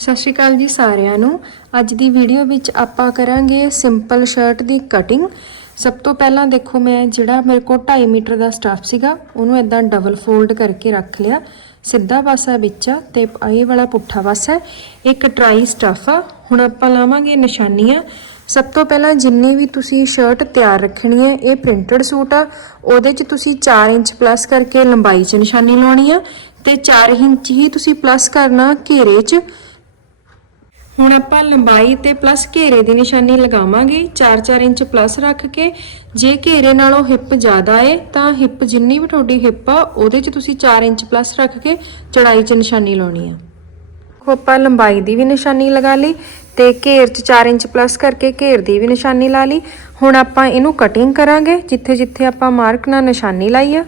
ਸਤਿ ਸ਼੍ਰੀ ਅਕਾਲ ਜੀ ਸਾਰਿਆਂ ਨੂੰ। ਅੱਜ ਦੀ ਵੀਡੀਓ ਵਿੱਚ ਆਪਾਂ ਕਰਾਂਗੇ ਸਿੰਪਲ ਸ਼ਰਟ ਦੀ ਕਟਿੰਗ ਸਭ ਤੋਂ ਪਹਿਲਾਂ ਦੇਖੋ ਮੈਂ ਜਿਹੜਾ ਮੇਰੇ ਕੋਲ 2.5 ਮੀਟਰ ਦਾ ਸਟਾਫ ਸੀਗਾ, ਉਹਨੂੰ ਇਦਾਂ ਡਬਲ ਫੋਲਡ ਕਰਕੇ ਰੱਖ ਲਿਆ। ਸਿੱਧਾ ਪਾਸਾ ਵਿੱਚ ਆ ਤੇ ਇਹ ਵਾਲਾ ਪੁੱਠਾ ਪਾਸਾ ਹੈ। ਇੱਕ ਟਰਾਈ ਸਟਫ ਆ। ਹੁਣ ਆਪਾਂ ਲਾਵਾਂਗੇ ਨਿਸ਼ਾਨੀਆਂ। ਸਭ ਤੋਂ ਪਹਿਲਾਂ ਜਿੰਨੀ ਵੀ ਤੁਸੀਂ ਸ਼ਰਟ ਤਿਆਰ ਰੱਖਣੀ ਹੈ, ਇਹ ਪ੍ਰਿੰਟਡ ਸੂਟ ਆ। ਉਹਦੇ 'ਚ ਤੁਸੀਂ 4 ਇੰਚ ਪਲੱਸ ਕਰਕੇ ਲੰਬਾਈ 'ਚ ਨਿਸ਼ਾਨੀ ਲਾਉਣੀ ਆ ਤੇ 4 ਇੰਚ ਹੀ ਤੁਸੀਂ ਪਲੱਸ ਕਰਨਾ ਘੇਰੇ 'ਚ। ਹੁਣ ਆਪਾਂ ਲੰਬਾਈ ਤੇ ਪਲੱਸ ਘੇਰੇ ਦੀ ਨਿਸ਼ਾਨੀ ਲਗਾਵਾਂਗੇ। 4-4 ਇੰਚ ਪਲੱਸ ਰੱਖ ਕੇ। ਜੇ ਘੇਰੇ ਨਾਲੋਂ ਹਿੱਪ ਜ਼ਿਆਦਾ ਏ, ਤਾਂ ਹਿੱਪ ਜਿੰਨੀ ਵੀ ਤੁਹਾਡੀ ਹਿੱਪ ਆ, ਉਹਦੇ 'ਚ ਤੁਸੀਂ 4 ਇੰਚ ਪਲੱਸ ਰੱਖ ਕੇ ਚੜਾਈ 'ਚ ਨਿਸ਼ਾਨੀ ਲਾਉਣੀ ਆ। ਦੇਖੋ, ਆਪਾਂ ਲੰਬਾਈ ਦੀ ਵੀ ਨਿਸ਼ਾਨੀ ਲਗਾ ਲਈ ਤੇ ਘੇਰ 'ਚ 4 ਇੰਚ ਪਲੱਸ ਕਰਕੇ ਘੇਰ ਦੀ ਵੀ ਨਿਸ਼ਾਨੀ ਲਾ ਲਈ। ਹੁਣ ਆਪਾਂ ਇਹਨੂੰ ਕਟਿੰਗ ਕਰਾਂਗੇ ਜਿੱਥੇ ਜਿੱਥੇ ਆਪਾਂ ਮਾਰਕ ਨਾਲ ਨਿਸ਼ਾਨੀ ਲਾਈ ਆ।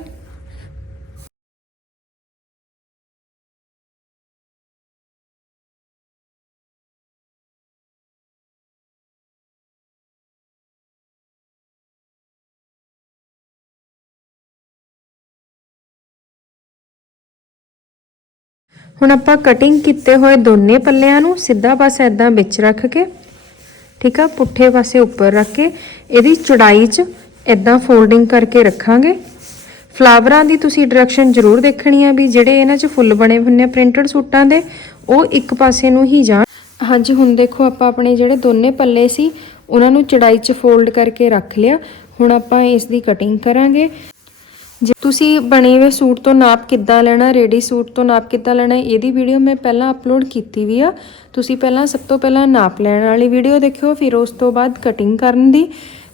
ਹੁਣ ਆਪਾਂ ਕਟਿੰਗ ਕੀਤੇ ਹੋਏ ਦੋਨੇ ਪੱਲਿਆਂ ਨੂੰ ਸਿੱਧਾ ਪਾਸਾ ਇਦਾਂ ਵਿੱਚ ਰੱਖ ਕੇ, ਠੀਕ ਆ, ਪੁੱਠੇ ਪਾਸੇ ਉੱਪਰ ਰੱਖ ਕੇ, ਇਹਦੀ ਚੜਾਈ 'ਚ ਇਦਾਂ ਫੋਲਡਿੰਗ ਕਰਕੇ ਰੱਖਾਂਗੇ। ਫਲਾਵਰਾਂ ਦੀ ਤੁਸੀਂ ਡਾਇਰੈਕਸ਼ਨ ਜ਼ਰੂਰ ਦੇਖਣੀ ਆ ਵੀ ਜਿਹੜੇ ਇਹਨਾਂ 'ਚ ਫੁੱਲ ਬਣੇ ਹੁੰਨੇ ਆ ਪ੍ਰਿੰਟਡ ਸੂਟਾਂ ਦੇ, ਉਹ ਇੱਕ ਪਾਸੇ ਨੂੰ ਹੀ ਜਾਣ। ਹਾਂਜੀ, ਹੁਣ ਦੇਖੋ ਆਪਾਂ ਆਪਣੇ ਜਿਹੜੇ ਦੋਨੇ ਪੱਲੇ ਸੀ, ਉਹਨਾਂ ਨੂੰ ਚੜਾਈ 'ਚ ਫੋਲਡ ਕਰਕੇ ਰੱਖ ਲਿਆ। ਹੁਣ ਆਪਾਂ ਇਸ ਦੀ ਕਟਿੰਗ ਕਰਾਂਗੇ। ਜੇ ਤੁਸੀਂ ਬਣੇ ਹੋਏ ਸੂਟ ਤੋਂ ਨਾਪ ਕਿੱਦਾਂ ਲੈਣਾ, ਰੈਡੀ ਸੂਟ ਤੋਂ ਨਾਪ ਕਿੱਦਾਂ ਲੈਣਾ, ਇਹਦੀ ਵੀਡੀਓ ਮੈਂ ਪਹਿਲਾਂ ਅਪਲੋਡ ਕੀਤੀ ਵੀ ਆ। ਤੁਸੀਂ ਪਹਿਲਾਂ ਸਭ ਤੋਂ ਪਹਿਲਾਂ ਨਾਪ ਲੈਣ ਵਾਲੀ ਵੀਡੀਓ ਦੇਖਿਓ, ਫਿਰ ਉਸ ਤੋਂ ਬਾਅਦ ਕਟਿੰਗ ਕਰਨ ਦੀ।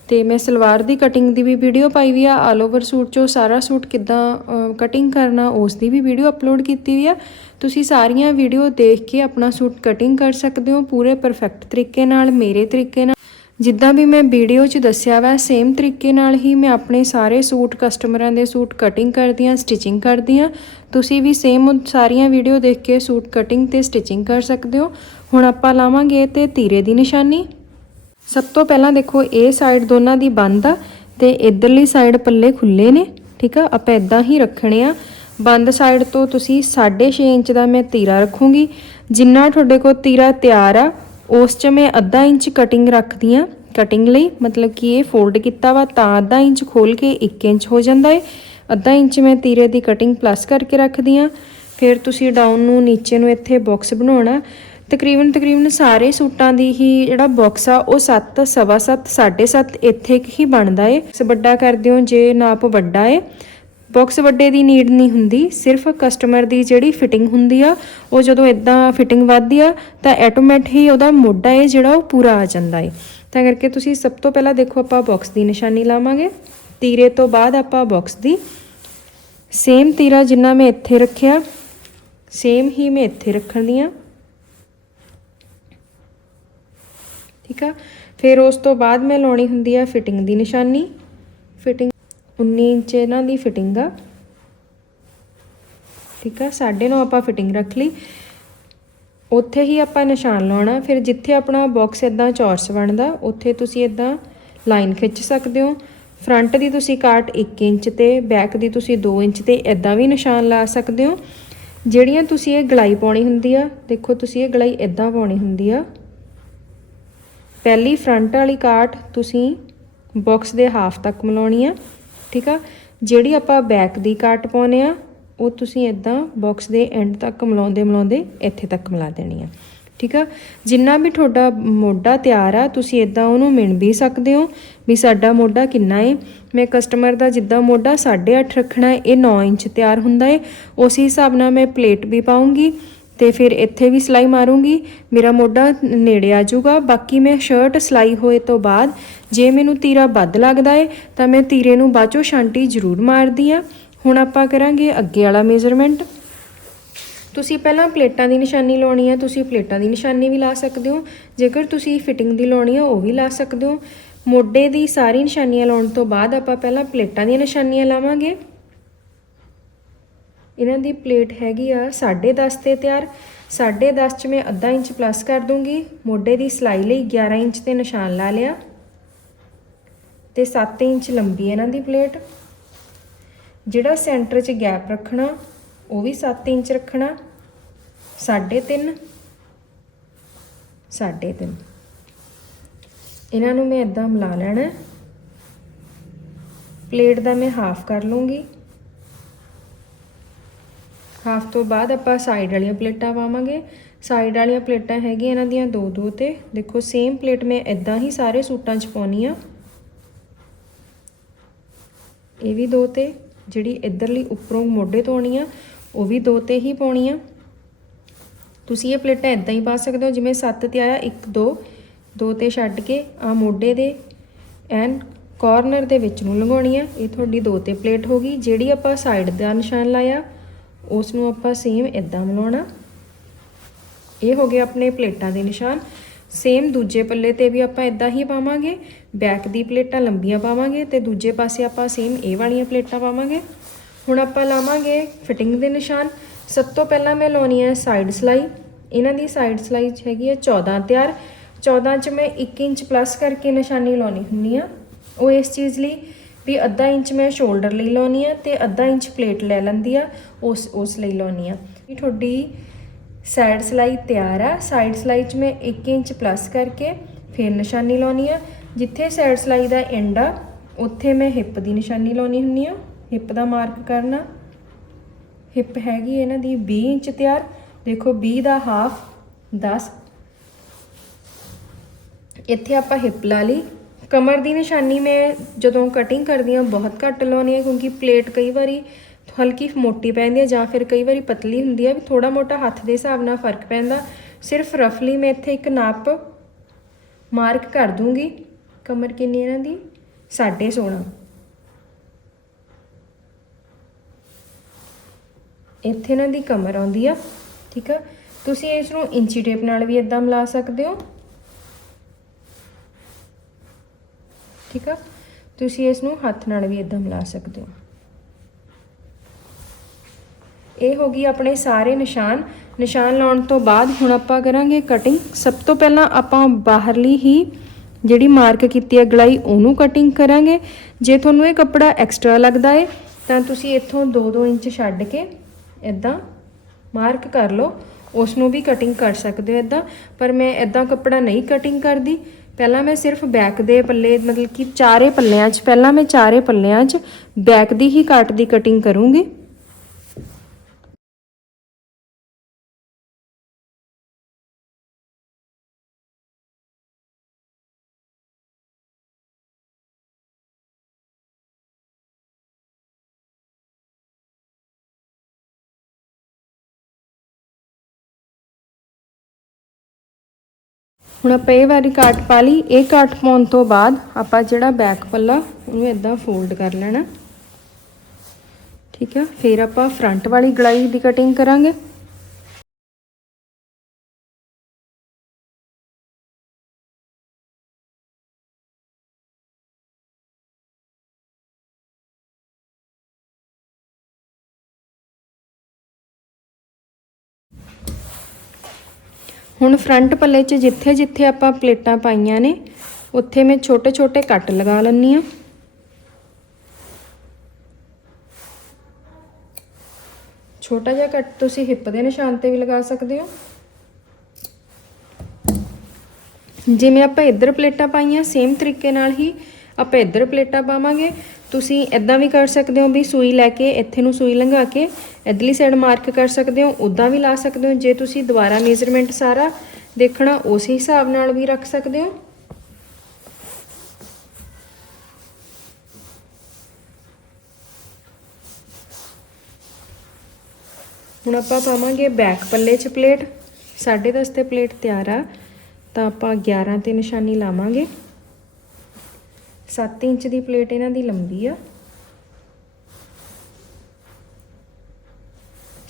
ਤੇ ਮੈਂ ਸਲਵਾਰ ਦੀ ਕਟਿੰਗ ਦੀ ਵੀ ਵੀਡੀਓ ਪਾਈ ਵੀ ਆ ਆਲ ਓਵਰ ਸੂਟ ਚੋਂ ਸਾਰਾ ਸੂਟ ਕਿੱਦਾਂ ਕਟਿੰਗ ਕਰਨਾ, ਉਸ ਦੀ ਵੀ ਵੀਡੀਓ ਅਪਲੋਡ ਕੀਤੀ ਵੀ ਆ। ਤੁਸੀਂ ਸਾਰੀਆਂ ਵੀਡੀਓ ਦੇਖ ਕੇ ਆਪਣਾ ਸੂਟ ਕਟਿੰਗ ਕਰ ਸਕਦੇ ਹੋ, ਪੂਰੇ ਪਰਫੈਕਟ ਤਰੀਕੇ ਨਾਲ, ਮੇਰੇ ਤਰੀਕੇ ਨਾਲ। ਜਿੱਦਾਂ ਵੀ ਮੈਂ ਵੀਡੀਓ 'ਚ ਦੱਸਿਆ ਵਾ ਸੇਮ ਤਰੀਕੇ ਨਾਲ ਹੀ ਮੈਂ ਆਪਣੇ ਸਾਰੇ ਸੂਟ ਕਸਟਮਰਾਂ ਦੇ ਸੂਟ ਕਟਿੰਗ ਕਰਦੀ ਹਾਂ ਸਟਿਚਿੰਗ ਕਰਦੀ ਹਾਂ। ਤੁਸੀਂ ਵੀ ਸੇਮ ਸਾਰੀਆਂ ਵੀਡੀਓ ਦੇਖ ਕੇ ਸੂਟ ਕਟਿੰਗ ਤੇ ਸਟਿਚਿੰਗ ਕਰ ਸਕਦੇ ਹੋ। ਹੁਣ ਆਪਾਂ ਲਾਵਾਂਗੇ ਤੇ ਤੀਰੇ ਦੀ ਨਿਸ਼ਾਨੀ। ਸਭ ਤੋਂ ਪਹਿਲਾਂ ਦੇਖੋ, ਇਹ ਸਾਈਡ ਦੋਨਾਂ ਦੀ ਬੰਦ ਆ ਤੇ ਇਧਰਲੀ ਸਾਈਡ ਪੱਲੇ ਖੁੱਲੇ ਨੇ, ਠੀਕ ਆ? ਆਪਾਂ ਇਦਾਂ ਹੀ ਰੱਖਣੇ ਆ। ਬੰਦ ਸਾਈਡ ਤੋਂ ਤੁਸੀਂ 6.5 ਇੰਚ ਦਾ ਮੈਂ ਤੀਰਾ ਰੱਖੂੰਗੀ। ਜਿੰਨਾ ਤੁਹਾਡੇ ਕੋਲ ਤੀਰਾ ਤਿਆਰ ਆ, ਉਸ 'ਚ ਮੈਂ ਅੱਧਾ ਇੰਚ ਕਟਿੰਗ ਰੱਖਦੀ ਆ ਕਟਿੰਗ ਲਈ, ਮਤਲਬ ਕਿ ਇਹ ਫੋਲਡ ਕੀਤਾ ਵਾ, ਤਾਂ ਅੱਧਾ ਇੰਚ ਖੋਲ ਕੇ 1 ਇੰਚ ਹੋ ਜਾਂਦਾ ਏ। ਅੱਧਾ ਇੰਚ ਮੈਂ ਤੀਰੇ ਦੀ ਕਟਿੰਗ ਪਲੱਸ ਕਰਕੇ ਰੱਖਦੀ ਆ। ਫਿਰ ਤੁਸੀਂ ਡਾਊਨ ਨੂੰ ਨੀਚੇ ਨੂੰ ਇੱਥੇ ਬਾਕਸ ਬਣਾਉਣਾ। ਤਕਰੀਬਨ ਤਕਰੀਬਨ ਸਾਰੇ ਸੂਟਾਂ ਦੀ ਹੀ ਜਿਹੜਾ ਬਾਕਸ ਆ, ਉਹ 7 ਸਵਾ 7 7.5 ਇੱਥੇ ਹੀ ਬਣਦਾ ਏ। ਸ ਵੱਡਾ ਕਰ ਦਿਓ ਜੇ ਨਾਪ ਵੱਡਾ ਏ। ਬਾਕਸ ਵੱਡੇ ਦੀ ਨੀਡ ਨਹੀਂ ਹੁੰਦੀ। ਸਿਰਫ ਕਸਟਮਰ ਦੀ ਜਿਹੜੀ ਫਿਟਿੰਗ ਹੁੰਦੀ ਆ, ਉਹ ਜਦੋਂ ਇਦਾਂ ਫਿਟਿੰਗ ਵੱਧਦੀ ਆ, ਤਾਂ ਆਟੋਮੈਟ ਹੀ ਉਹਦਾ ਮੋਢਾ ਏ ਜਿਹੜਾ, ਉਹ ਪੂਰਾ ਆ ਜਾਂਦਾ ਏ। ਤਾਂ ਕਰਕੇ ਤੁਸੀਂ ਸਭ ਤੋਂ ਪਹਿਲਾਂ ਦੇਖੋ ਆਪਾਂ ਬਾਕਸ ਦੀ ਨਿਸ਼ਾਨੀ ਲਾਵਾਂਗੇ। ਤੀਰੇ ਤੋਂ ਬਾਅਦ ਆਪਾਂ ਬਾਕਸ ਦੀ। ਸੇਮ ਤੀਰਾ ਜਿੰਨਾ ਮੈਂ ਇੱਥੇ ਰੱਖਿਆ ਸੇਮ ਹੀ ਮੈਂ ਇੱਥੇ ਰੱਖਣੀ ਆ ਠੀਕ ਆ? ਫਿਰ ਉਸ ਤੋਂ ਬਾਅਦ ਮੈਂ ਲਾਉਣੀ ਹੁੰਦੀ ਆ ਫਿਟਿੰਗ ਦੀ ਨਿਸ਼ਾਨੀ। ਫਿਟਿੰਗ 19 ਇੰਚ ਇਹਨਾਂ ਦੀ ਫਿਟਿੰਗ ਆ। ਠੀਕ ਆ? 9.5 ਆਪਾਂ ਫਿਟਿੰਗ ਰੱਖ ਲਈ। ਉੱਥੇ ਹੀ ਆਪਾਂ ਨਿਸ਼ਾਨ ਲਾਉਣਾ, ਫਿਰ ਜਿੱਥੇ ਆਪਣਾ ਬਾਕਸ ਇਦਾਂ ਚੌਰਸ ਬਣਦਾ, ਉੱਥੇ ਤੁਸੀਂ ਇਦਾਂ ਲਾਈਨ ਖਿੱਚ ਸਕਦੇ ਹੋ। ਫਰੰਟ ਦੀ ਤੁਸੀਂ ਕਾਟ 1 ਇੰਚ ਤੇ ਬੈਕ ਦੀ ਤੁਸੀਂ 2 ਇੰਚ ਤੇ ਇਦਾਂ ਵੀ ਨਿਸ਼ਾਨ ਲਾ ਸਕਦੇ ਹੋ। ਜਿਹੜੀਆਂ ਤੁਸੀਂ ਇਹ ਗਲਾਈ ਪਾਉਣੀ ਹੁੰਦੀ ਆ, ਦੇਖੋ ਤੁਸੀਂ ਇਹ ਗਲਾਈ ਇਦਾਂ ਪਾਉਣੀ ਹੁੰਦੀ ਆ। ਪਹਿਲੀ ਫਰੰਟ ਵਾਲੀ ਕਾਟ ਤੁਸੀਂ ਬਾਕਸ ਦੇ ਹਾਫ ਤੱਕ ਮਿਲਾਉਣੀ ਆ, ਠੀਕ ਆ? ਜਿਹੜੀ ਆਪਾਂ ਬੈਕ ਦੀ ਕਾਟ ਪਾਉਨੇ ਆ ਉਹ ਤੁਸੀਂ ਇਦਾਂ ਬਾਕਸ ਦੇ ਐਂਡ ਤੱਕ ਮਿਲਾਉਂਦੇ ਮਿਲਾਉਂਦੇ ਇੱਥੇ ਤੱਕ ਮਿਲਾ ਦੇਣੀ ਆ। ਠੀਕ ਆ? ਜਿੰਨਾ ਵੀ ਤੁਹਾਡਾ ਮੋਢਾ ਤਿਆਰ ਆ, ਤੁਸੀਂ ਇਦਾਂ ਉਹਨੂੰ ਮਿਣ ਵੀ ਸਕਦੇ ਹੋ ਵੀ ਸਾਡਾ ਮੋਢਾ ਕਿੰਨਾ ਹੈ ਮੈਂ ਕਸਟਮਰ ਦਾ ਜਿੱਦਾਂ ਮੋਢਾ 8.5 ਰੱਖਣਾ ਏ, ਇਹ 9 ਇੰਚ ਤਿਆਰ ਹੁੰਦਾ ਹੈ ਉਸੇ ਹਿਸਾਬ ਨਾਲ ਮੈਂ ਪਲੇਟ ਵੀ ਪਾਉਂਗੀ ਤੇ ਫਿਰ ਇੱਥੇ ਵੀ ਸਿਲਾਈ ਮਾਰੂੰਗੀ। ਮੇਰਾ ਮੋਢਾ ਨੇੜੇ ਆ ਜਾਊਗਾ। ਬਾਕੀ ਮੈਂ ਸ਼ਰਟ ਸਿਲਾਈ ਹੋਏ ਤੋਂ ਬਾਅਦ ਜੇ ਮੈਨੂੰ ਤੀਰਾ ਵੱਧ ਲੱਗਦਾ ਏ, ਤਾਂ ਮੈਂ ਤੀਰੇ ਨੂੰ ਬਾਚੋ ਛਾਂਟੀ ਜ਼ਰੂਰ ਮਾਰਦੀ ਆ। ਹੁਣ ਆਪਾਂ ਕਰਾਂਗੇ ਅੱਗੇ ਵਾਲਾ ਮੇਜ਼ਰਮੈਂਟ ਤੁਸੀਂ ਪਹਿਲਾਂ ਪਲੇਟਾਂ ਦੀ ਨਿਸ਼ਾਨੀ ਲਾਉਣੀ ਆ, ਤੁਸੀਂ ਪਲੇਟਾਂ ਦੀ ਨਿਸ਼ਾਨੀ ਵੀ ਲਾ ਸਕਦੇ ਹੋ। ਜੇਕਰ ਤੁਸੀਂ ਫਿਟਿੰਗ ਦੀ ਲਾਉਣੀ ਆ, ਉਹ ਵੀ ਲਾ ਸਕਦੇ ਹੋ। ਮੋਢੇ ਦੀ ਸਾਰੀ ਨਿਸ਼ਾਨੀਆਂ ਲਾਉਣ ਤੋਂ ਬਾਅਦ ਆਪਾਂ ਪਹਿਲਾਂ ਪਲੇਟਾਂ ਦੀਆਂ ਨਿਸ਼ਾਨੀਆਂ ਲਾਵਾਂਗੇ। ਇਹਨਾਂ ਦੀ ਪਲੇਟ ਹੈਗੀ ਆ 10.5 ਤੇ ਤਿਆਰ। 10.5 ਚ ਮੈਂ ਅੱਧਾ ਇੰਚ ਪਲੱਸ ਕਰ ਦੂੰਗੀ। ਮੋਢੇ ਦੀ ਸਲਾਈ ਲਈ 11 ਇੰਚ ਤੇ ਨਿਸ਼ਾਨ ਲਾ ਲਿਆ। ਤੇ 7 ਇੰਚ ਲੰਬੀ ਇਹਨਾਂ ਦੀ ਪਲੇਟ। ਜਿਹੜਾ ਸੈਂਟਰ 'ਚ ਗੈਪ ਰੱਖਣਾ, ਉਹ ਵੀ 7 ਇੰਚ ਰੱਖਣਾ 3.5 ਸਾਢੇ ਤਿੰਨ। ਇਹਨਾਂ ਨੂੰ ਮੈਂ ਇਦਾਂ ਮਿਲਾ ਲੈਣਾ। ਪਲੇਟ ਦਾ ਮੈਂ ਹਾਫ ਕਰ ਲੂੰਗੀ ਹਾਫ ਤੋਂ ਬਾਅਦ ਆਪਾਂ ਸਾਈਡ ਵਾਲੀਆਂ ਪਲੇਟਾਂ ਪਾਵਾਂਗੇ। ਸਾਈਡ ਵਾਲੀਆਂ ਪਲੇਟਾਂ ਹੈਗੀਆਂ ਇਹਨਾਂ ਦੀਆਂ ਦੋ ਦੋ ਤੇ। ਦੇਖੋ ਸੇਮ ਪਲੇਟ ਮੈਂ ਇਦਾਂ ਹੀ ਸਾਰੇ ਸੂਟਾਂ 'ਚ ਪਾਉਣੀ ਆ। ਇਹ ਵੀ ਦੋ ਤੇ। ਜਿਹੜੀ ਇਧਰਲੀ ਉੱਪਰੋਂ ਮੋਢੇ ਤੋਂ ਆਉਣੀ ਆ, ਉਹ ਵੀ ਦੋ ਤੇ ਹੀ ਪਾਉਣੀ ਆ। ਤੁਸੀਂ ਇਹ ਪਲੇਟਾਂ ਇਦਾਂ ਹੀ ਪਾ ਸਕਦੇ ਹੋ, ਜਿਵੇਂ 7 ਤੇ ਆਇਆ 1 2 ਦੋ ਤੇ ਛੱਡ ਕੇ ਆ ਮੋਢੇ ਦੇ ਐਨ ਕਾਰਨਰ ਦੇ ਵਿੱਚ ਨੂੰ ਲੰਘਾਉਣੀ ਆ। ਇਹ ਤੁਹਾਡੀ ਦੋ ਤੇ ਪਲੇਟ ਹੋ ਗਈ। ਜਿਹੜੀ ਆਪਾਂ ਸਾਈਡ ਦਾ ਨਿਸ਼ਾਨ ਲਾਇਆ, ਉਸ ਨੂੰ ਆਪਾਂ ਸੇਮ ਇਦਾਂ ਬਣਾਉਣਾ। ਇਹ ਹੋ ਗਏ ਆਪਣੇ ਪਲੇਟਾਂ ਦੇ ਨਿਸ਼ਾਨ। ਸੇਮ ਦੂਜੇ ਪੱਲੇ ਤੇ ਵੀ ਆਪਾਂ ਇਦਾਂ ਹੀ ਪਾਵਾਂਗੇ। ਬੈਕ ਦੀ ਪਲੇਟਾਂ ਲੰਬੀਆਂ ਪਾਵਾਂਗੇ ਤੇ ਦੂਜੇ ਪਾਸੇ ਆਪਾਂ ਸੇਮ ਇਹ ਵਾਲੀਆਂ ਪਲੇਟਾਂ ਪਾਵਾਂਗੇ। ਹੁਣ ਆਪਾਂ ਲਾਵਾਂਗੇ ਫਿਟਿੰਗ ਦੇ ਨਿਸ਼ਾਨ। ਸਭ ਤੋਂ ਪਹਿਲਾਂ ਮੈਂ ਲਾਉਣੀ ਹੈ ਸਾਈਡ ਸਲਾਈ। ਇਹਨਾਂ ਦੀ ਸਾਈਡ ਸਲਾਈ ਹੈਗੀ ਹੈ 14 ਤਿਆਰ। 14 ਚ ਮੈਂ 1 ਇੰਚ ਪਲੱਸ ਕਰਕੇ ਨਿਸ਼ਾਨੀ ਲਾਉਣੀ ਹੁੰਦੀ ਆ ਉਹ ਇਸ ਚੀਜ਼ ਲਈ ਵੀ ਅੱਧਾ ਇੰਚ ਮੈਂ ਸ਼ੋਲਡਰ ਲਈ ਲਾਉਣੀ ਆ ਤੇ ਅੱਧਾ ਇੰਚ ਪਲੇਟ ਲੈ ਲੈਂਦੀ ਆ ਉਸ ਉਸ ਲਈ ਲਾਉਣੀ ਆ ਇਹ ਤੁਹਾਡੀ ਸਾਈਡ ਸਲਾਈ ਤਿਆਰ ਆ। ਸਾਈਡ ਸਲਾਈ 'ਚ ਮੈਂ 1 ਇੰਚ ਪਲੱਸ ਕਰਕੇ ਫਿਰ ਨਿਸ਼ਾਨੀ ਲਾਉਣੀ ਆ। ਜਿੱਥੇ ਸਾਈਡ ਸਲਾਈ ਦਾ ਐਂਡ ਆ, ਉੱਥੇ ਮੈਂ ਹਿੱਪ ਦੀ ਨਿਸ਼ਾਨੀ ਲਾਉਣੀ ਹੁੰਦੀ ਆ। ਹਿੱਪ ਦਾ ਮਾਰਕ ਕਰਨਾ। ਹਿੱਪ ਹੈਗੀ ਇਹਨਾਂ ਦੀ 20 ਇੰਚ ਤਿਆਰ। ਦੇਖੋ 20 ਦਾ ਹਾਫ 10 ਇੱਥੇ ਆਪਾਂ ਹਿੱਪ ਲਾ ਲਈ। ਕਮਰ ਦੀ ਨਿਸ਼ਾਨੀ ਮੈਂ ਜਦੋਂ ਕਟਿੰਗ ਕਰਦੀ ਹਾਂ ਬਹੁਤ ਘੱਟ ਲਾਉਣੀ ਹੈ ਕਿਉਂਕਿ ਪਲੇਟ ਕਈ ਵਾਰੀ ਹਲਕੀ ਮੋਟੀ ਪੈਂਦੀ ਹੈ ਜਾਂ ਫਿਰ ਕਈ ਵਾਰੀ ਪਤਲੀ ਹੁੰਦੀ ਹੈ ਵੀ ਥੋੜਾ ਮੋਟਾ ਹੱਥ ਦੇ ਹਿਸਾਬ ਨਾਲ ਫ਼ਰਕ ਪੈਂਦਾ। ਸਿਰਫ ਰਫਲੀ ਮੈਂ ਇੱਥੇ ਇੱਕ ਨਾਪ ਮਾਰਕ ਕਰ ਦੂੰਗੀ। ਕਮਰ ਕਿੰਨੀ ਇਹਨਾਂ ਦੀ? 16.5 ਇੱਥੇ ਇਹਨਾਂ ਦੀ ਕਮਰ ਆਉਂਦੀ ਆ, ਠੀਕ ਆ? ਤੁਸੀਂ ਇਸ ਨੂੰ ਇੰਚੀ ਟੇਪ ਨਾਲ ਵੀ ਇਦਾਂ ਮਿਲਾ ਸਕਦੇ ਹੋ। ਠੀਕ ਆ? ਤੁਸੀਂ ਇਸ ਨੂੰ ਹੱਥ ਨਾਲ ਵੀ ਇਦਾਂ ਮਿਲਾ ਸਕਦੇ ਹੋ। ਇਹ ਹੋ ਗਈ ਆਪਣੇ ਸਾਰੇ ਨਿਸ਼ਾਨ। ਨਿਸ਼ਾਨ ਲਾਉਣ ਤੋਂ ਬਾਅਦ ਹੁਣ ਆਪਾਂ ਕਰਾਂਗੇ ਕਟਿੰਗ ਸਭ ਤੋਂ ਪਹਿਲਾਂ ਆਪਾਂ ਬਾਹਰਲੀ ਹੀ ਜਿਹੜੀ ਮਾਰਕ ਕੀਤੀ ਹੈ ਗਲਾਈ, ਉਹਨੂੰ ਕਟਿੰਗ ਕਰਾਂਗੇ। ਜੇ ਤੁਹਾਨੂੰ ਇਹ ਕੱਪੜਾ ਐਕਸਟਰਾ ਲੱਗਦਾ ਹੈ ਤਾਂ ਤੁਸੀਂ ਇੱਥੋਂ 2-2 ਇੰਚ ਛੱਡ ਕੇ ਇਦਾਂ ਮਾਰਕ ਕਰ ਲਓ। ਉਸ ਨੂੰ ਵੀ ਕਟਿੰਗ ਕਰ ਸਕਦੇ ਹੋ ਇਦਾਂ ਪਰ ਮੈਂ ਇਦਾਂ ਕੱਪੜਾ ਨਹੀਂ ਕਟਿੰਗ ਕਰਦੀ। ਪਹਿਲਾਂ ਮੈਂ ਸਿਰਫ ਬੈਕ ਦੇ ਪੱਲੇ, ਮਤਲਬ ਕਿ ਚਾਰੇ ਪੱਲਿਆਂ 'ਚ, ਪਹਿਲਾਂ ਮੈਂ ਚਾਰੇ ਪੱਲਿਆਂ 'ਚ ਬੈਕ ਦੀ ਹੀ ਕੱਟ ਦੀ ਕਟਿੰਗ ਕਰੂੰਗੀ। ਹੁਣ ਆਪਾਂ ਇਹ ਵਾਰੀ ਕਾਟ ਪਾ ਲਈ। ਇਹ ਕਾਟ ਪਾਉਣ ਤੋਂ ਬਾਅਦ ਆਪਾਂ ਜਿਹੜਾ ਬੈਕ ਪੱਲਾ, ਉਹਨੂੰ ਇਦਾਂ ਫੋਲਡ ਕਰ ਲੈਣਾ। ਠੀਕ ਆ? ਫਿਰ ਆਪਾਂ ਫਰੰਟ ਵਾਲੀ ਗਲਾਈ ਦੀ ਕਟਿੰਗ ਕਰਾਂਗੇ। ਹੁਣ ਫਰੰਟ ਪੱਲੇ 'ਚ ਜਿੱਥੇ ਜਿੱਥੇ ਆਪਾਂ ਪਲੇਟਾਂ ਪਾਈਆਂ ਨੇ, ਉੱਥੇ ਮੈਂ ਛੋਟੇ ਛੋਟੇ ਕੱਟ ਲਗਾ ਲੈਂਦੀ ਆ ਛੋਟਾ ਜਿਹਾ ਕੱਟ ਤੁਸੀਂ ਹਿੱਪ ਦੇ ਨਿਸ਼ਾਨ ਤੇ ਵੀ ਲਗਾ ਸਕਦੇ ਹੋ। ਜਿਵੇਂ ਆਪਾਂ ਇੱਧਰ ਪਲੇਟਾਂ ਪਾਈਆਂ ਸੇਮ ਤਰੀਕੇ ਨਾਲ ਹੀ ਆਪਾਂ ਇੱਧਰ ਪਲੇਟਾਂ ਪਾਵਾਂਗੇ। ਤੁਸੀਂ ਇਦਾਂ ਵੀ ਕਰ ਸਕਦੇ ਹੋ ਵੀ ਸੂਈ ਲੈ ਕੇ, ਇੱਥੇ ਨੂੰ ਸੂਈ ਲੰਘਾ ਕੇ ਇਧਰਲੀ ਸਾਈਡ ਮਾਰਕ ਕਰ ਸਕਦੇ ਹੋ ਉਦਾਂ ਵੀ ਲਾ ਸਕਦੇ ਹੋ, ਜੇ ਤੁਸੀਂ ਦੁਬਾਰਾ ਮੇਜ਼ਰਮੈਂਟ ਸਾਰਾ ਦੇਖਣਾ, ਉਸੇ ਹਿਸਾਬ ਨਾਲ ਵੀ ਰੱਖ ਸਕਦੇ ਹੋ। ਹੁਣ ਆਪਾਂ ਪਾਵਾਂਗੇ ਬੈਕ ਪੱਲੇ 'ਚ ਪਲੇਟ 10.5 ਤੇ ਪਲੇਟ ਤਿਆਰ ਆ, ਤਾਂ ਆਪਾਂ 11 ਤੇ ਨਿਸ਼ਾਨੀ ਲਾਵਾਂਗੇ। 7 ਇੰਚ ਦੀ ਪਲੇਟ ਇਹਨਾਂ ਦੀ ਲੰਬੀ ਆ।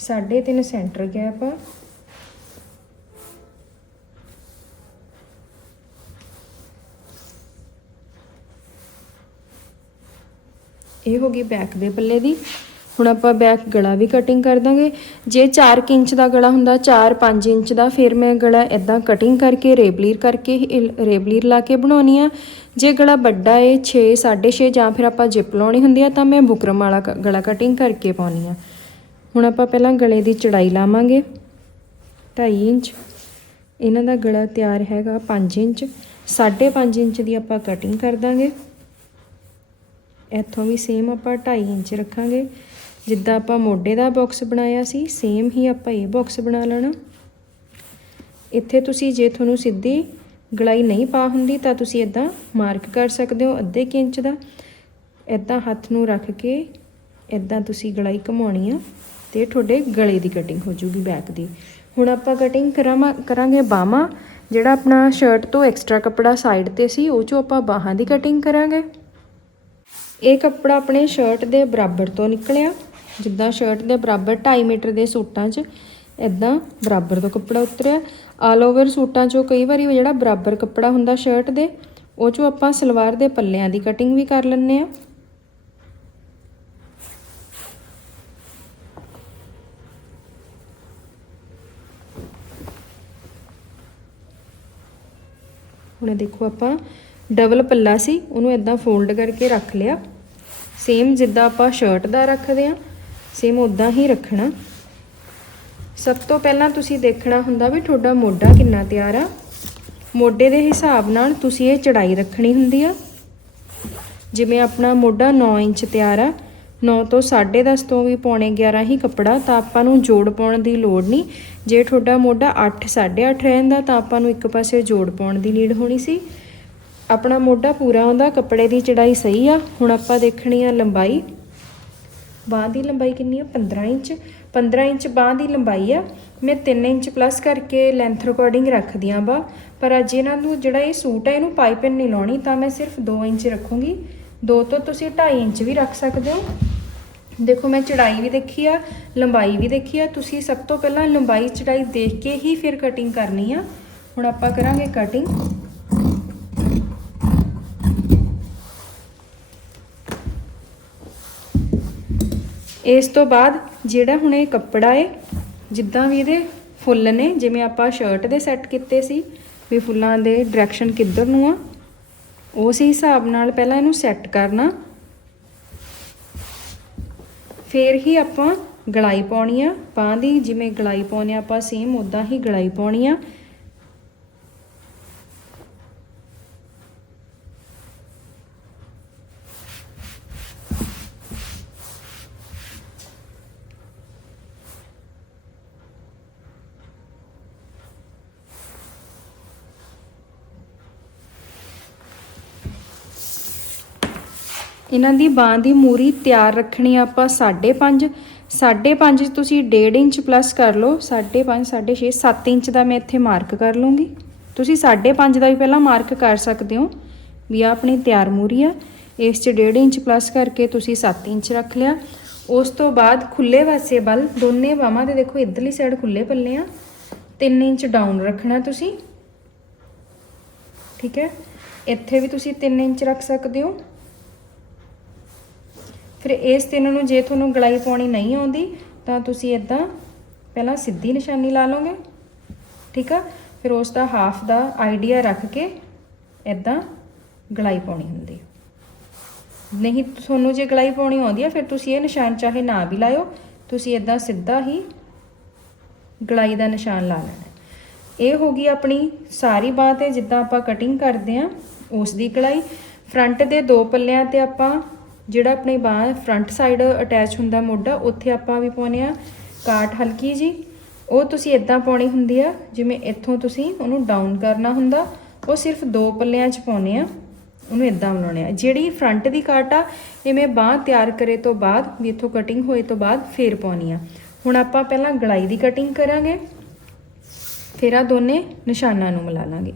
ਸਾਢੇ ਤਿੰਨ ਸੈਂਟਰ ਗੈਪ ਇਹ ਹੋ ਗਈ ਬੈਕ ਦੇ ਪੱਲੇ ਦੀ। ਹੁਣ ਆਪਾਂ ਬੈਕ ਗਲਾ ਵੀ ਕਟਿੰਗ ਕਰ ਦਾਂਗੇ। ਜੇ 4 ਇੰਚ ਦਾ ਗਲਾ ਹੁੰਦਾ 4-5 ਇੰਚ ਦਾ, ਫਿਰ ਮੈਂ ਗਲਾ ਇਦਾਂ ਕਟਿੰਗ ਕਰਕੇ ਰੇਬਲੀਰ ਕਰਕੇ ਰੇਬਲੀਰ ਲਾ ਕੇ ਬਣਾਉਣੀ ਆ। ਜੇ ਗਲਾ ਵੱਡਾ ਏ 6 6.5 ਜਾਂ ਫਿਰ ਆਪਾਂ ਜਿਪ ਲਾਉਣੀ ਹੁੰਦੀ ਆ, ਤਾਂ ਮੈਂ ਬੁਕਰਮ ਵਾਲਾ ਕ- ਗਲਾ ਕਟਿੰਗ ਕਰਕੇ ਪਾਉਣੀ ਆ। ਹੁਣ ਆਪਾਂ ਪਹਿਲਾਂ ਗਲੇ ਦੀ ਚੜਾਈ ਲਾਵਾਂਗੇ। 2.5 ਇੰਚ। ਇਹਨਾਂ ਦਾ ਗਲਾ ਤਿਆਰ ਹੈਗਾ 5 ਇੰਚ। 5.5 ਇੰਚ ਦੀ ਆਪਾਂ ਕਟਿੰਗ ਕਰ ਦਾਂਗੇ। ਇੱਥੋਂ ਵੀ ਸੇਮ ਆਪਾਂ 2.5 ਇੰਚ ਰੱਖਾਂਗੇ। ਜਿੱਦਾਂ ਆਪਾਂ ਮੋਢੇ ਦਾ ਬਾਕਸ ਬਣਾਇਆ ਸੀ ਸੇਮ ਹੀ ਆਪਾਂ ਇਹ ਬਾਕਸ ਬਣਾ ਲੈਣਾ। ਇੱਥੇ ਤੁਸੀਂ ਜੇ ਤੁਹਾਨੂੰ ਸਿੱਧੀ ਗਲਾਈ ਨਹੀਂ ਪਾ ਹੁੰਦੀ, ਤਾਂ ਤੁਸੀਂ ਇਦਾਂ ਮਾਰਕ ਕਰ ਸਕਦੇ ਹੋ ਅੱਧੇ ਕੁ ਇੰਚ ਦਾ। ਇਦਾਂ ਹੱਥ ਨੂੰ ਰੱਖ ਕੇ ਇਦਾਂ ਤੁਸੀਂ ਗਲਾਈ ਘਮਾਉਣੀ ਆ। ਤੇ ਤੁਹਾਡੇ ਗਲੇ ਦੀ ਕਟਿੰਗ ਹੋ ਜੂਗੀ ਬੈਕ ਦੀ। ਹੁਣ ਆਪਾਂ ਕਟਿੰਗ ਕਰਾਂਵਾ ਕਰਾਂਗੇ ਬਾਹਾਂ। ਜਿਹੜਾ ਆਪਣਾ ਸ਼ਰਟ ਤੋਂ ਐਕਸਟਰਾ ਕੱਪੜਾ ਸਾਈਡ ਤੇ ਸੀ, ਉਹ ਚੋਂ ਆਪਾਂ ਬਾਹਾਂ ਦੀ ਕਟਿੰਗ ਕਰਾਂਗੇ। ਇਹ ਕੱਪੜਾ ਆਪਣੇ ਸ਼ਰਟ ਦੇ ਬਰਾਬਰ ਤੋਂ ਨਿਕਲਿਆ। ਜਿੱਦਾਂ ਸ਼ਰਟ ਦੇ ਬਰਾਬਰ 2.5 ਮੀਟਰ ਦੇ ਸੂਟਾਂ 'ਚ ਇਦਾਂ ਬਰਾਬਰ ਤੋਂ ਕੱਪੜਾ ਉਤਰਿਆ। ਆਲ ਓਵਰ ਸੂਟਾਂ 'ਚੋਂ ਕਈ ਵਾਰੀ ਜਿਹੜਾ ਬਰਾਬਰ ਕੱਪੜਾ ਹੁੰਦਾ ਸ਼ਰਟ ਦੇ, ਉਹ 'ਚੋਂ ਆਪਾਂ ਸਲਵਾਰ ਦੇ ਪੱਲਿਆਂ ਦੀ ਕਟਿੰਗ ਵੀ ਕਰ ਲੈਂਦੇ ਆ ਹੁਣ ਦੇਖੋ ਆਪਾਂ। ਡਬਲ ਪੱਲਾ ਸੀ, ਉਹਨੂੰ ਇਦਾਂ ਫੋਲਡ ਕਰਕੇ ਰੱਖ ਲਿਆ। ਸੇਮ ਜਿੱਦਾਂ ਆਪਾਂ ਸ਼ਰਟ ਦਾ ਰੱਖਦੇ ਆ ਸੇਮ ਉਦਾਂ ਹੀ ਰੱਖਣਾ। ਸਭ ਤੋਂ ਪਹਿਲਾਂ ਤੁਸੀਂ ਦੇਖਣਾ ਹੁੰਦਾ ਵੀ ਤੁਹਾਡਾ ਮੋਢਾ ਕਿੰਨਾ ਤਿਆਰ ਆ। ਮੋਢੇ ਦੇ ਹਿਸਾਬ ਨਾਲ ਤੁਸੀਂ ਇਹ ਚੜਾਈ ਰੱਖਣੀ ਹੁੰਦੀ ਆ। ਜਿਵੇਂ ਆਪਣਾ ਮੋਢਾ 9 ਇੰਚ ਤਿਆਰ ਆ 9 ਤੋਂ 10.5 ਤੋਂ ਵੀ ਪੌਣੇ 11 ਹੀ ਕੱਪੜਾ, ਤਾਂ ਆਪਾਂ ਨੂੰ ਜੋੜ ਪਾਉਣ ਦੀ ਲੋੜ ਨਹੀਂ। ਜੇ ਤੁਹਾਡਾ ਮੋਢਾ 8 8.5 ਰਹਿੰਦਾ, ਤਾਂ ਆਪਾਂ ਨੂੰ ਇੱਕ ਪਾਸੇ ਜੋੜ ਪਾਉਣ ਦੀ ਨੀਡ ਹੋਣੀ ਸੀ। ਆਪਣਾ ਮੋਢਾ ਪੂਰਾ ਆਉਂਦਾ, ਕੱਪੜੇ ਦੀ ਚੜਾਈ ਸਹੀ ਆ। ਹੁਣ ਆਪਾਂ ਦੇਖਣੀ ਆ ਲੰਬਾਈ। ਬਾਂਹ ਦੀ ਲੰਬਾਈ ਕਿੰਨੀ ਆ? 15 ਇੰਚ। 15 ਇੰਚ ਬਾਂਹ ਦੀ ਲੰਬਾਈ ਆ। ਮੈਂ 3 ਇੰਚ ਪਲੱਸ ਕਰਕੇ ਲੈਂਥ ਰਿਕਾਰਡਿੰਗ ਰੱਖਦੀ ਆ ਬਾ ਪਰ ਅੱਜ ਇਹਨਾਂ ਨੂੰ ਜਿਹੜਾ ਇਹ ਸੂਟ ਹੈ ਇਹਨੂੰ ਪਾਈਪਿੰਗ ਨਹੀਂ ਲਾਉਣੀ, ਤਾਂ ਮੈਂ ਸਿਰਫ 2 ਇੰਚ ਰੱਖੂੰਗੀ। ਦੋ ਤੋਂ ਤੁਸੀਂ 2.5 ਇੰਚ ਵੀ ਰੱਖ ਸਕਦੇ ਹੋ। ਦੇਖੋ, ਮੈਂ ਚੜਾਈ ਵੀ ਦੇਖੀ ਆ, ਲੰਬਾਈ ਵੀ ਦੇਖੀ ਆ। ਤੁਸੀਂ ਸਭ ਤੋਂ ਪਹਿਲਾਂ ਲੰਬਾਈ ਚੜਾਈ ਦੇਖ ਕੇ ਹੀ ਫਿਰ ਕਟਿੰਗ ਕਰਨੀ ਆ। ਹੁਣ ਆਪਾਂ ਕਰਾਂਗੇ ਕਟਿੰਗ ਇਸ ਤੋਂ ਬਾਅਦ ਜਿਹੜਾ ਹੁਣ ਇਹ ਕੱਪੜਾ ਏ, ਜਿੱਦਾਂ ਵੀ ਇਹਦੇ ਫੁੱਲ ਨੇ, ਜਿਵੇਂ ਆਪਾਂ ਸ਼ਰਟ ਦੇ ਸੈੱਟ ਕੀਤੇ ਸੀ, ਵੀ ਫੁੱਲਾਂ ਦੇ ਡਾਇਰੈਕਸ਼ਨ ਕਿੱਧਰ ਨੂੰ ਆ ਉਸ ਹਿਸਾਬ ਨਾਲ ਪਹਿਲਾਂ ਇਹਨੂੰ ਸੈੱਟ ਕਰਨਾ। ਫੇਰ ਹੀ ਆਪਾਂ ਗਲਾਈ ਪਾਉਣੀ ਆ। ਬਾਂਹ ਦੀ ਜਿਵੇਂ ਗਲਾਈ ਪਾਉਨੇ ਆ ਆਪਾਂ ਸੇਮ ਉਦਾਂ ਹੀ ਗਲਾਈ ਪਾਉਣੀ ਆ। ਇਹਨਾਂ ਦੀ ਬਾਂਹ ਦੀ ਮੂਰੀ ਤਿਆਰ ਰੱਖਣੀ ਆ ਆਪਾਂ 5.5 5.5 ਤੁਸੀਂ 1.5 ਇੰਚ ਪਲੱਸ ਕਰ ਲਓ। 5.5 6.5 7 ਇੰਚ ਦਾ ਮੈਂ ਇੱਥੇ ਮਾਰਕ ਕਰ ਲੂੰਗੀ। ਤੁਸੀਂ 5.5 ਦਾ ਵੀ ਪਹਿਲਾਂ ਮਾਰਕ ਕਰ ਸਕਦੇ ਹੋ ਵੀ ਆ ਆਪਣੀ ਤਿਆਰ ਮੂਰੀ ਆ। ਇਸ 'ਚ 1.5 ਇੰਚ ਪਲੱਸ ਕਰਕੇ ਤੁਸੀਂ 7 ਇੰਚ ਰੱਖ ਲਿਆ। ਉਸ ਤੋਂ ਬਾਅਦ ਖੁੱਲੇ ਪਾਸੇ ਵੱਲ ਦੋਨੇ ਬਾਹਾਂ ਦੇ ਦੇਖੋ ਇਧਰਲੀ ਸਾਈਡ ਖੁੱਲੇ ਪੱਲੇ ਆ। 3 ਇੰਚ ਡਾਊਨ ਰੱਖਣਾ ਤੁਸੀਂ। ਠੀਕ ਹੈ? ਇੱਥੇ ਵੀ ਤੁਸੀਂ 3 ਇੰਚ ਰੱਖ ਸਕਦੇ ਹੋ। ਫਿਰ ਇਸ ਤਿੰਨ ਨੂੰ ਜੇ ਤੁਹਾਨੂੰ ਗਲਾਈ ਪਾਉਣੀ ਨਹੀਂ ਆਉਂਦੀ, ਤਾਂ ਤੁਸੀਂ ਇਦਾਂ ਪਹਿਲਾਂ ਸਿੱਧੀ ਨਿਸ਼ਾਨੀ ਲਾ ਲਓਗੇ, ਠੀਕ ਆ? ਫਿਰ ਉਸ ਦਾ ਹਾਫ ਦਾ ਆਈਡੀਆ ਰੱਖ ਕੇ ਇਦਾਂ ਗਲਾਈ ਪਾਉਣੀ ਹੁੰਦੀ ਨਹੀਂ, ਤੁਹਾਨੂੰ ਜੇ ਗਲਾਈ ਪਾਉਣੀ ਆਉਂਦੀ ਆ, ਫਿਰ ਤੁਸੀਂ ਇਹ ਨਿਸ਼ਾਨ ਚਾਹੇ ਨਾ ਵੀ ਲਾਇਓ, ਤੁਸੀਂ ਇਦਾਂ ਸਿੱਧਾ ਹੀ ਗਲਾਈ ਦਾ ਨਿਸ਼ਾਨ ਲਾ ਲੈਣਾ। ਇਹ ਹੋ ਗਈ ਆਪਣੀ ਸਾਰੀ ਬਾਹ ਹੈ, ਜਿੱਦਾਂ ਆਪਾਂ ਕਟਿੰਗ ਕਰਦੇ ਆ, ਉਸ ਦੀ ਗਲਾਈ। ਫਰੰਟ ਦੇ ਦੋ ਪੱਲਿਆਂ ਤੇ ਆਪਾਂ ਜਿਹੜਾ ਆਪਣੀ ਬਾਹ ਫਰੰਟ ਸਾਈਡ ਅਟੈਚ ਹੁੰਦਾ ਮੋਢਾ, ਉੱਥੇ ਆਪਾਂ ਵੀ ਪਾਉਨੇ ਆ ਕਾਟ ਹਲਕੀ ਜੀ ਉਹ ਤੁਸੀਂ ਇਦਾਂ ਪਾਉਣੀ ਹੁੰਦੀ ਆ, ਜਿਵੇਂ ਇੱਥੋਂ ਤੁਸੀਂ ਉਹਨੂੰ ਡਾਊਨ ਕਰਨਾ ਹੁੰਦਾ, ਉਹ ਸਿਰਫ ਦੋ ਪੱਲਿਆਂ 'ਚ ਪਾਉਨੇ ਆ ਉਹਨੂੰ ਇਦਾਂ ਬਣਾਉਣੇ ਆ ਜਿਹੜੀ ਫਰੰਟ ਦੀ ਕਾਟ ਆ, ਇਹ ਮੈਂ ਬਾਹ ਤਿਆਰ ਕਰੇ ਤੋਂ ਬਾਅਦ, ਵੀ ਇੱਥੋਂ ਕਟਿੰਗ ਹੋਏ ਤੋਂ ਬਾਅਦ ਫੇਰ ਪਾਉਣੀ ਆ ਹੁਣ ਆਪਾਂ ਪਹਿਲਾਂ ਗਲਾਈ ਦੀ ਕਟਿੰਗ ਕਰਾਂਗੇ, ਫਿਰ ਆ ਦੋਨੇ ਨਿਸ਼ਾਨਾਂ ਨੂੰ ਮਿਲਾ ਲਾਂਗੇ।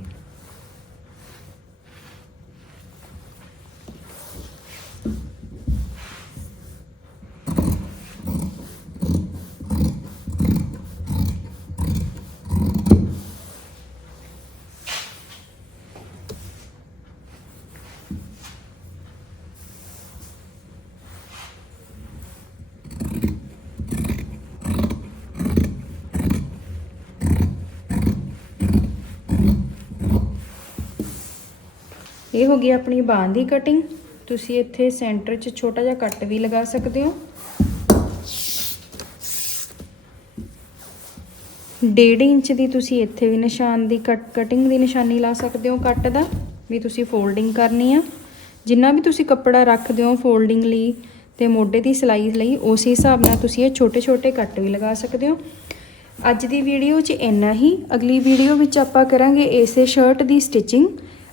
ਇਹ ਹੋ ਗਈ ਆਪਣੀ ਬਾਂਹ ਦੀ ਕਟਿੰਗ ਤੁਸੀਂ ਇੱਥੇ ਸੈਂਟਰ 'ਚ ਛੋਟਾ ਜਿਹਾ ਕੱਟ ਵੀ ਲਗਾ ਸਕਦੇ ਹੋ। ਡੇਢ ਇੰਚ ਦੀ ਤੁਸੀਂ ਇੱਥੇ ਵੀ ਨਿਸ਼ਾਨ ਦੀ ਕੱਟ ਕਟਿੰਗ ਦੀ ਨਿਸ਼ਾਨੀ ਲਾ ਸਕਦੇ ਹੋ ਕੱਟ ਦਾ, ਵੀ ਤੁਸੀਂ ਫੋਲਡਿੰਗ ਕਰਨੀ ਆ। ਜਿੰਨਾ ਵੀ ਤੁਸੀਂ ਕੱਪੜਾ ਰੱਖਦੇ ਹੋ ਫੋਲਡਿੰਗ ਲਈ ਤੇ ਮੋਢੇ ਦੀ ਸਿਲਾਈ ਲਈ, ਉਸੇ ਹਿਸਾਬ ਨਾਲ ਤੁਸੀਂ ਇਹ ਛੋਟੇ ਛੋਟੇ ਕੱਟ ਵੀ ਲਗਾ ਸਕਦੇ ਹੋ। ਅੱਜ ਦੀ ਵੀਡੀਓ 'ਚ ਇੰਨਾ ਹੀ। ਅਗਲੀ ਵੀਡੀਓ ਵਿੱਚ ਆਪਾਂ ਕਰਾਂਗੇ ਇਸੇ ਸ਼ਰਟ ਦੀ ਸਟਿਚਿੰਗ